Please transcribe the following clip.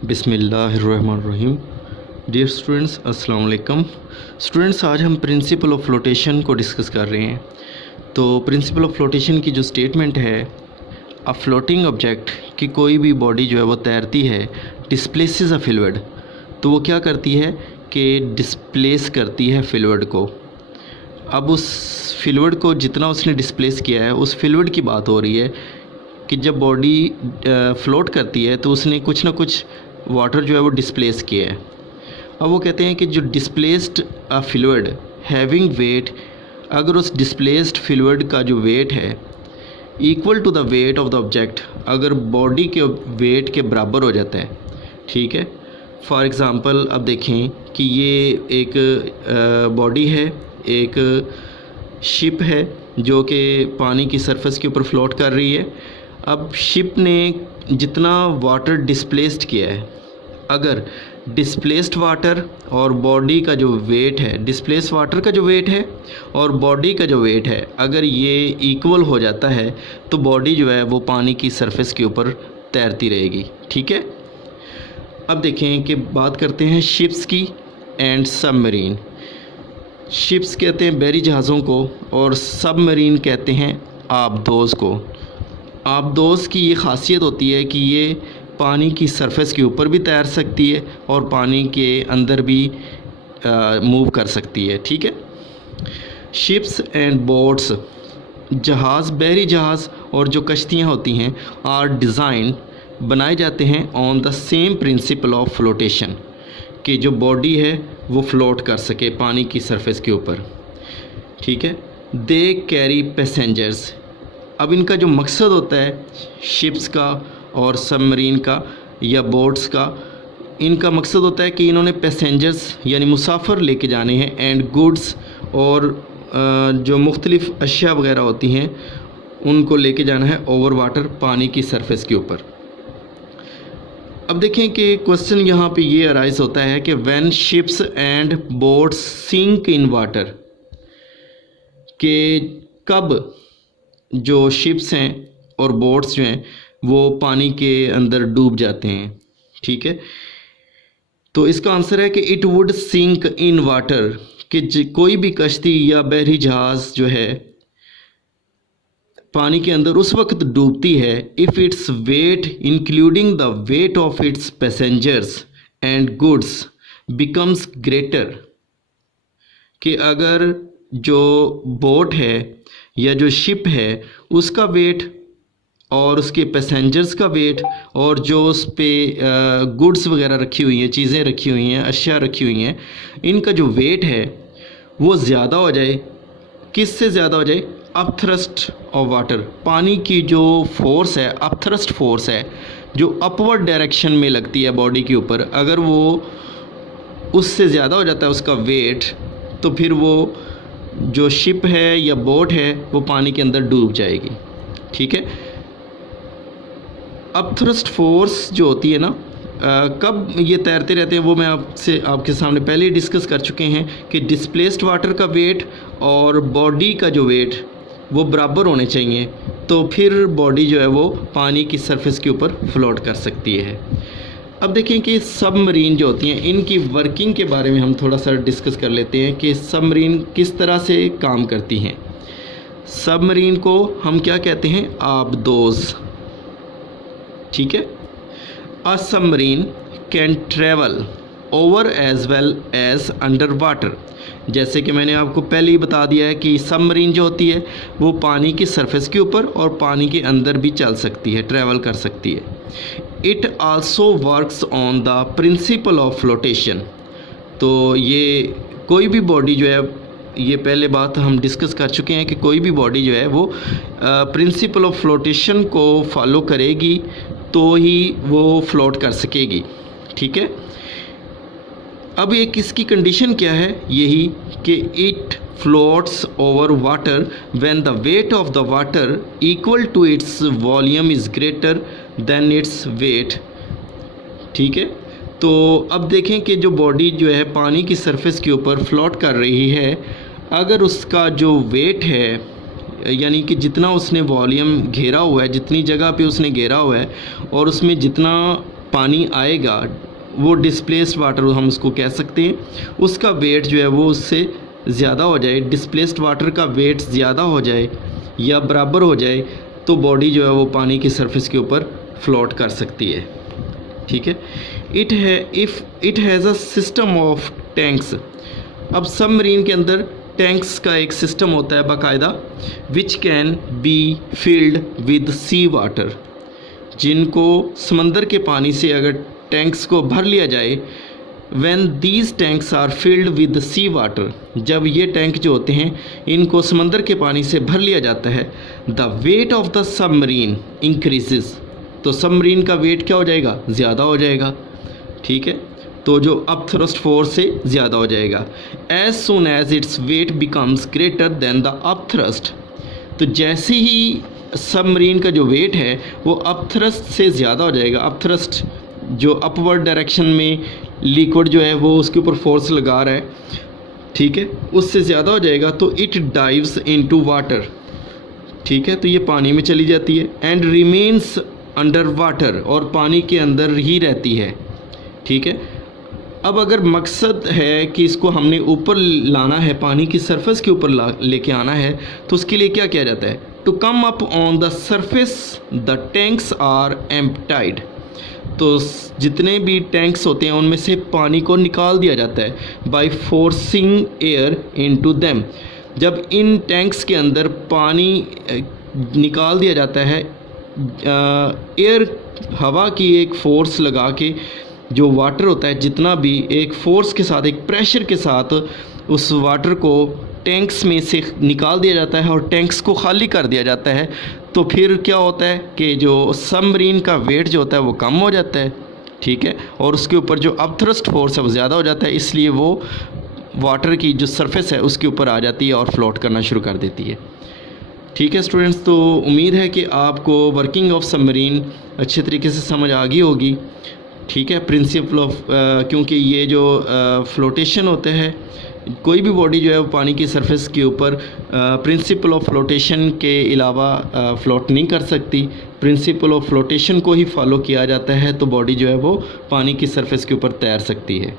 बिस्मिल्लाहिर्रहमानिर्रहीम। Dear students, अस्सलाम वालेकुम। स्टूडेंट्स, आज हम प्रिंसिपल ऑफ फ्लोटेशन को डिस्कस कर रहे हैं। तो प्रिंसिपल ऑफ फ्लोटेशन की जो स्टेटमेंट है, अ फ्लोटिंग ऑब्जेक्ट की कोई भी बॉडी जो है वो तैरती है, डिस्प्लेसेस अ फ्लूइड। तो वो क्या करती है कि डिस्प्लेस करती है फ्लूइड को। अब उस फ्लूइड को जितना उसने डिस्प्लेस किया है, उस फ्लूइड की बात हो रही है कि जब बॉडी फ्लोट करती है तो उसने कुछ ना कुछ वाटर जो है वो डिस्प्लेस किया है। अब वो कहते हैं कि जो displaced a fluid having weight, अगर उस डिस्प्लेस्ड फ्लूइड का जो वेट है equal to the weight of the object, अगर बॉडी के वेट के बराबर हो जाता है, ठीक है। फॉर एग्ज़ाम्पल अब देखें कि ये एक बॉडी है, एक शिप है जो कि पानी की सरफेस के ऊपर फ्लोट कर रही है। अब शिप ने जितना वाटर डिस्प्लेस्ड किया है, अगर डिस्प्लेस्ड वाटर और बॉडी का जो वेट है, डिस्प्लेस्ड वाटर का जो वेट है और बॉडी का जो वेट है, अगर ये इक्वल हो जाता है तो बॉडी जो है वो पानी की सरफेस के ऊपर तैरती रहेगी, ठीक है। अब देखें कि बात करते हैं शिप्स की एंड सबमरीन। शिप्स कहते हैं बहरी जहाज़ों को और सबमरीन कहते हैं आबदोज़ को। आबदोज़ की ये ख़ासियत होती है कि ये पानी की सरफेस के ऊपर भी तैर सकती है और पानी के अंदर भी मूव कर सकती है, ठीक है। शिप्स एंड बोट्स, जहाज़, बहरी जहाज़ और जो कश्तियाँ होती हैं, आर डिज़ाइन, बनाए जाते हैं on the same principle of flotation, कि जो बॉडी है वो फ्लोट कर सके पानी की सरफेस के ऊपर, ठीक है। They carry passengers. अब इनका जो मकसद होता है शिप्स का और सबमरीन का या बोट्स का, इनका मकसद होता है कि इन्होंने पैसेंजर्स यानी मुसाफिर लेके जाने हैं, एंड गुड्स और जो मुख्तलिफ़ अशिया वगैरह होती हैं उनको लेके जाना है ओवर वाटर, पानी की सरफेस के ऊपर। अब देखें कि क्वेश्चन यहाँ पे ये अराइज होता है कि when ships and boats sink in water, कि कब जो शिप्स हैं और बोट्स जो हैं वो पानी के अंदर डूब जाते हैं, ठीक है। तो इसका आंसर है कि it would sink in water, कि कोई भी कश्ती या बहरी जहाज़ जो है पानी के अंदर उस वक्त डूबती है if its weight including the weight of its passengers and goods becomes greater, कि अगर जो बोट है या जो शिप है उसका वेट और उसके पैसेंजर्स का वेट और जो उस पर गुड्स वगैरह रखी हुई हैं, चीज़ें रखी हुई हैं, अशिया रखी हुई हैं, इनका जो वेट है वो ज़्यादा हो जाए। किससे ज़्यादा हो जाए? अपथ्रस्ट ऑफ वाटर, पानी की जो फोर्स है, अपथ्रस्ट फोर्स है जो अपवर्ड डायरेक्शन में लगती है बॉडी के ऊपर, अगर वो उससे ज़्यादा हो जाता है उसका वेट, तो फिर वो जो शिप है या बोट है वो पानी के अंदर डूब जाएगी, ठीक है। अपथ्रस्ट फोर्स जो होती है ना, कब ये तैरते रहते हैं वो मैं आपके सामने पहले ही डिस्कस कर चुके हैं कि डिस्प्लेस्ड वाटर का वेट और बॉडी का जो वेट वो बराबर होने चाहिए, तो फिर बॉडी जो है वो पानी की सरफेस के ऊपर फ्लोट कर सकती है। अब देखें कि सबमरीन जो होती हैं इनकी वर्किंग के बारे में हम थोड़ा सा डिस्कस कर लेते हैं कि सबमरीन किस तरह से काम करती हैं। सबमरीन को हम क्या कहते हैं? आबदोज़, ठीक है। A submarine can travel over as well as under water। जैसे कि मैंने आपको पहले ही बता दिया है कि सबमरीन जो होती है वो पानी की सरफेस के ऊपर और पानी के अंदर भी चल सकती है, ट्रैवल कर सकती है। It also works on the principle of flotation. तो ये कोई भी बॉडी जो है, ये पहले बात हम डिस्कस कर चुके हैं कि कोई भी बॉडी जो है वो प्रिंसिपल ऑफ फ्लोटेशन को फॉलो करेगी तो ही वो फ्लोट कर सकेगी, ठीक है। अब ये किसकी कंडीशन क्या है? यही कि it floats over water when the weight of the water equal to its volume is greater than its weight, ठीक है। तो अब देखें कि जो बॉडी जो है पानी की सरफेस के ऊपर फ्लोट कर रही है, अगर उसका जो वेट है यानी कि जितना उसने वॉल्यूम घेरा हुआ है, जितनी जगह पे उसने घेरा हुआ है और उसमें जितना पानी आएगा, वो डिस्प्लेस्ड वाटर हम उसको कह सकते हैं, उसका वेट जो है वो उससे ज़्यादा हो जाए, डिस्प्लेस्ड वाटर का वेट ज़्यादा हो जाए या बराबर हो जाए, तो बॉडी जो है वो पानी की सरफेस के ऊपर फ्लोट कर सकती है। ठीक है। If it has a system of tanks. अब सबमरीन के अंदर टैंक्स का एक सिस्टम होता है बाकायदा, which can be filled with sea water, जिनको समंदर के पानी से अगर टैंक्स को भर लिया जाए, when these tanks are filled with sea water, जब ये टैंक जो होते हैं इनको समंदर के पानी से भर लिया जाता है, the weight of the submarine increases, तो सबमरीन का वेट क्या हो जाएगा, ज़्यादा हो जाएगा। ठीक है, तो जो अपथ्रस्ट फोर्स से ज़्यादा हो जाएगा। As soon as its weight becomes greater than the upthrust, तो जैसे ही सबमरीन का जो वेट है वो अपथ्रस्ट से ज़्यादा हो जाएगा, अपथ्रस्ट जो अपवर्ड डायरेक्शन में लिक्विड जो है वो उसके ऊपर फोर्स लगा रहा है, ठीक है, उससे ज़्यादा हो जाएगा, तो इट डाइव्स इनटू वाटर। ठीक है, तो ये पानी में चली जाती है, एंड रिमेन्स अंडर वाटर, और पानी के अंदर ही रहती है। ठीक है, अब अगर मकसद है कि इसको हमने ऊपर लाना है, पानी की सरफेस के ऊपर लेके आना है, तो उसके लिए क्या किया जाता है, to come up on the surface the tanks are emptied, तो जितने भी टैंक्स होते हैं उनमें से पानी को निकाल दिया जाता है, by forcing air into them, जब इन टैंक्स के अंदर पानी निकाल दिया जाता है, एयर हवा की एक फ़ोर्स लगा के, जो वाटर होता है जितना भी एक फ़ोर्स के साथ, एक प्रेशर के साथ उस वाटर को टैंक्स में से निकाल दिया जाता है और टैंक्स को खाली कर दिया जाता है, तो फिर क्या होता है कि जो सबमरीन का वेट जो होता है वो कम हो जाता है। ठीक है, और उसके ऊपर जो अपथ्रस्ट फोर्स है वो ज़्यादा हो जाता है, इसलिए वो वाटर की जो सरफेस है उसके ऊपर आ जाती है और फ्लोट करना शुरू कर देती है। ठीक है स्टूडेंट्स, तो उम्मीद है कि आपको वर्किंग ऑफ सबमरीन अच्छे तरीके से समझ आ गई होगी। ठीक है, प्रिंसिपल ऑफ क्योंकि ये जो फ्लोटेशन होते हैं, कोई भी बॉडी जो है वो पानी की सरफेस के ऊपर प्रिंसिपल ऑफ फ्लोटेशन के अलावा फ्लोट नहीं कर सकती, प्रिंसिपल ऑफ फ्लोटेशन को ही फॉलो किया जाता है, तो बॉडी जो है वो पानी की सरफेस के ऊपर तैर सकती है।